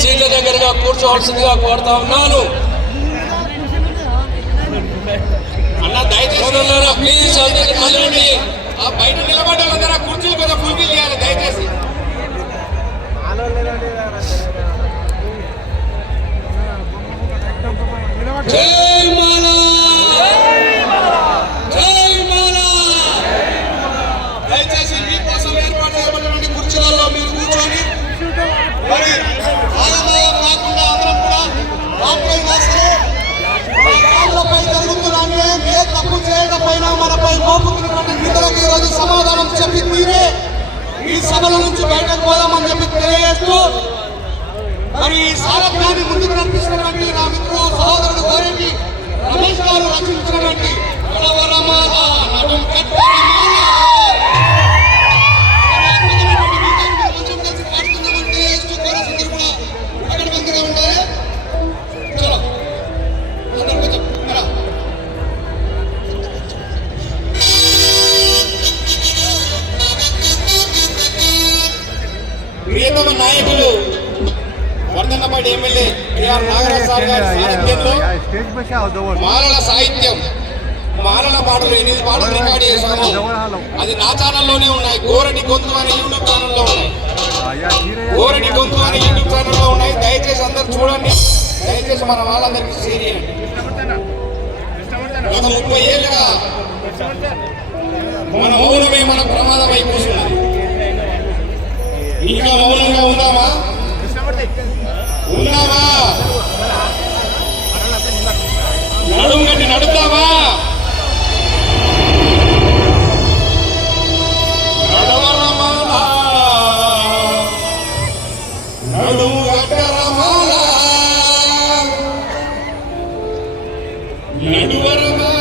సీట్ల దగ్గరగా కూర్చోవలసిందిగా కోరుతా ఉన్నాను. అన్న దయచేసి ప్లీజ్ అందరికీ ఆ బయట నిలబడ్డ వాళ్ళందరూ కుర్చీలు కొంచెం ఫుల్ఫిల్ చేయాలి దయచేసి. జై మాల జై మాల. దయచేసి మీకోసం ఏర్పాటు చేయబడినటువంటి కుర్చీలలో మీరు కూర్చొని మరి ఆనందం కాకుండా అందరం కూడా కాంప్రమైజ్ చేస్తే మన కాళ్ళపై జరుగుతున్నాను ఏ తప్పు చేయకపోయినా మనపై మోపుతున్నటువంటి నిధులకు ఈరోజు సమాధానం చెప్పి తీరే ఈ సభల నుంచి బయటకు పోదామని చెప్పి తెలియజేస్తూ మరి ఈ సారథ్యాన్ని ముందుకు నడిపిస్తున్నటువంటి నా మిత్రుడు సహోదరుడు గోరెడ్డి రమేష్ గారు రచించినటువంటి ప్రియతమ నాయకులు వర్ధన్నపాటి ఎమ్మెల్యే కేఆర్ నాగరాజ్ సార్ గారి సారథ్యంలో మాలల సాహిత్యం మాలల పాటలు 8 పాటలు రికార్డ్ చేశాము. అది నా ఛానల్లోనే ఉన్నాయి. గోరటి గొంతు అనే యూట్యూబ్ ఛానల్లో ఉన్నాయి. గోరటి గొంతు అనే యూట్యూబ్ ఛానల్లో ఉన్నాయి. దయచేసి అందరు చూడండి. దయచేసి మన వాళ్ళందరికీ షేర్ చేయండి. గత 30 ఏళ్ళుగా మన మౌనమే మన ప్రమాదం అయిపోతున్నది. ఇంకా మౌనంగా ఉందామా? నడుము గట్టి నడుద్దామా? నడుము గట్టరమాల నడువరమా